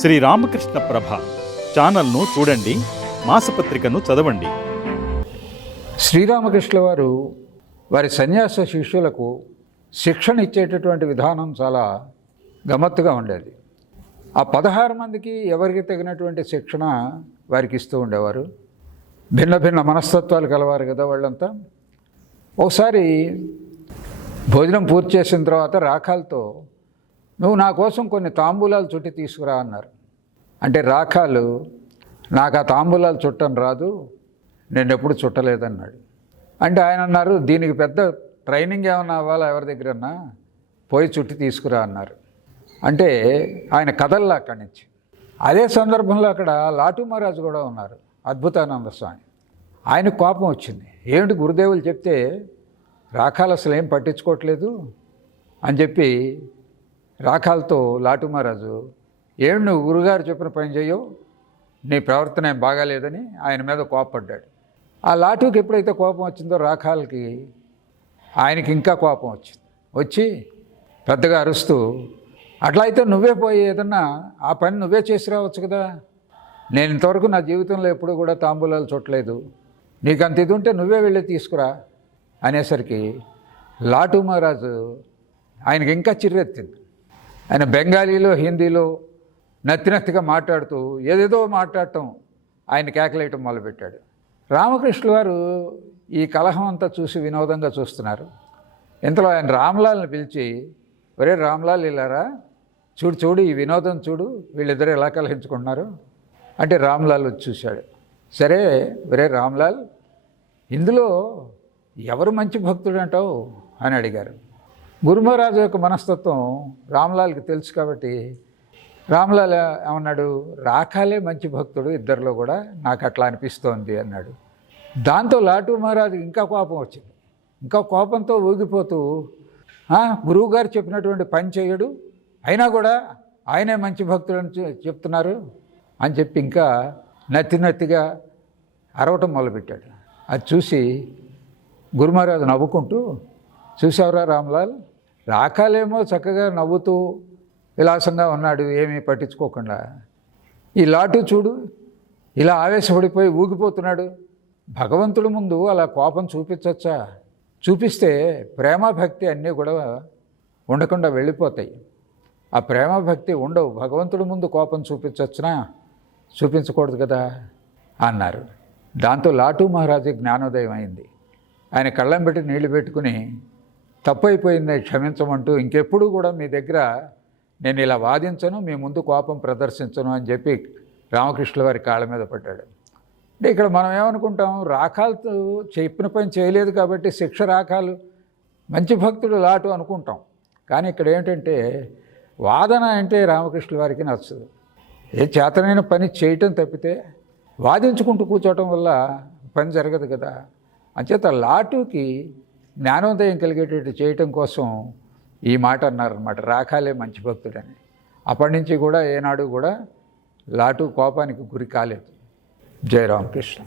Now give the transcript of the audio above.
శ్రీ రామకృష్ణ ప్రభ ఛానల్ను చూడండి మాసపత్రికను చదవండి. శ్రీరామకృష్ణ వారు వారి సన్యాస శిష్యులకు శిక్షణ ఇచ్చేటటువంటి విధానం చాలా గమ్మత్తుగా ఉండేది. ఆ పదహారు మందికి ఎవరికి తగినటువంటి శిక్షణ వారికి ఇస్తూ ఉండేవారు. భిన్న భిన్న మనస్తత్వాలు కలవారు కదా వాళ్ళంతా. ఒకసారి భోజనం పూర్తి చేసిన తర్వాత రాఖాలతో నువ్వు నా కోసం కొన్ని తాంబూలాలు చుట్టి తీసుకురా అన్నారు. అంటే రాఖాలు నాకు ఆ తాంబూలాలు చుట్టం రాదు నేను ఎప్పుడు చుట్టలేదన్నాడు. అంటే ఆయన అన్నారు దీనికి పెద్ద ట్రైనింగ్ ఏమన్నా అవ్వాలా ఎవరి దగ్గరన్నా? పోయి చుట్టి తీసుకురా అన్నారు. అంటే ఆయన కథల్లో అక్కడి నుంచి. అదే సందర్భంలో అక్కడ లాటు మహారాజు కూడా ఉన్నారు. అద్భుతానంద స్వామి. ఆయన కోపం వచ్చింది. ఏమిటి గురుదేవులు చెప్తే రాఖాలు అసలు ఏం పట్టించుకోవట్లేదు? అని చెప్పి రాకాలతో లాటు మహారాజు ఏమి నువ్వు గురుగారు చెప్పిన పని చేయవు నీ ప్రవర్తన ఏం బాగాలేదని ఆయన మీద కోపపడ్డాడు ఆ లాటుకి ఎప్పుడైతే కోపం వచ్చిందో రాకాలకి ఆయనకి ఇంకా కోపం వచ్చింది. వచ్చి పెద్దగా అరుస్తూ అట్లా అయితే నువ్వే పోయి ఏదన్నా ఆ పని నువ్వే చేసి రావచ్చు కదా. నేను ఇంతవరకు నా జీవితంలో ఎప్పుడు కూడా తాంబూలాలు చూడలేదు. నీకు అంత ఇది ఉంటే నువ్వే వెళ్ళి తీసుకురా. అనేసరికి లాటు మహారాజు ఆయనకి ఇంకా చిర్రెత్తింది. ఆయన బెంగాలీలో హిందీలో నత్తి నత్తిగా మాట్లాడుతూ ఏదేదో మాట్లాడటం ఆయన కేకలేయటం మొదలుపెట్టాడు. రామకృష్ణ వారు ఈ కలహం అంతా చూసి వినోదంగా చూస్తున్నారు. ఇంతలో ఆయన రామ్లాల్ని పిలిచి ఒరే రామ్లాల్ ఇలారా? చూడు చూడు ఈ వినోదం చూడు వీళ్ళిద్దరు ఎలా కలహించుకుంటున్నారు? అంటే రామ్లాల్ వచ్చి చూశాడు. సరే ఒరే రామ్లాల్ ఇందులో ఎవరు మంచి భక్తుడు అంటావు అని అడిగారు. గురుమహారాజు యొక్క మనస్తత్వం రామ్లాల్కి తెలుసు కాబట్టి రామ్లాల్ ఏమన్నాడు రాకాలే మంచి భక్తుడు ఇద్దరిలో కూడా నాకు అట్లా అనిపిస్తోంది అన్నాడు. దాంతో లాటు మహారాజు ఇంకా కోపం వచ్చింది. ఇంకా కోపంతో ఊగిపోతూ గురువుగారు చెప్పినటువంటి పని చేయడు అయినా కూడా ఆయనే మంచి భక్తుడు అని చె- చెప్తున్నారు అని చెప్పి ఇంకా నత్తి నత్తిగా అరవటం మొదలుపెట్టాడు. అది చూసి గురుమహారాజు నవ్వుకుంటూ చూసావురా రామ్లాల్ రాకాలేమో చక్కగా నవ్వుతూ విలాసంగా ఉన్నాడు ఏమీ పట్టించుకోకుండా. ఈ లాటు చూడు ఇలా ఆవేశపడిపోయి ఊగిపోతున్నాడు. భగవంతుడి ముందు అలా కోపం చూపించవచ్చా చూపిస్తే ప్రేమభక్తి అన్నీ కూడా ఉండకుండా వెళ్ళిపోతాయి. ఆ ప్రేమ భక్తి ఉండవు. భగవంతుడి ముందు కోపం చూపించవచ్చునా చూపించకూడదు కదా? అన్నారు. దాంతో లాటు మహారాజు జ్ఞానోదయం అయింది. ఆయన కళ్ళం పెట్టి నీళ్ళు పెట్టుకుని తప్పైపోయింది క్షమించమంటూ ఇంకెప్పుడు కూడా మీ దగ్గర నేను ఇలా వాదించను మీ ముందు కోపం ప్రదర్శించను అని చెప్పి రామకృష్ణుల వారి కాళ్ళ మీద పడ్డాడు. అంటే ఇక్కడ మనం ఏమనుకుంటాం రాకాలతో చెప్పిన పని చేయలేదు కాబట్టి శిక్ష రాకాలు మంచి భక్తుడు లాటు అనుకుంటాం. కానీ ఇక్కడ ఏంటంటే వాదన అంటే రామకృష్ణుల వారికి నచ్చదు. ఏ చేతనైన పని చేయటం తప్పితే వాదించుకుంటూ కూర్చోవటం వల్ల పని జరగదు కదా. అంచేత లాటుకి జ్ఞానోదయం కలిగేటట్టు చేయటం కోసం ఈ మాట అన్నారనమాట రాకాలే మంచి భక్తుడని. అప్పటి నుంచి కూడా ఏనాడు కూడా లాటు కోపానికి గురి కాలేదు. జై రామకృష్ణ.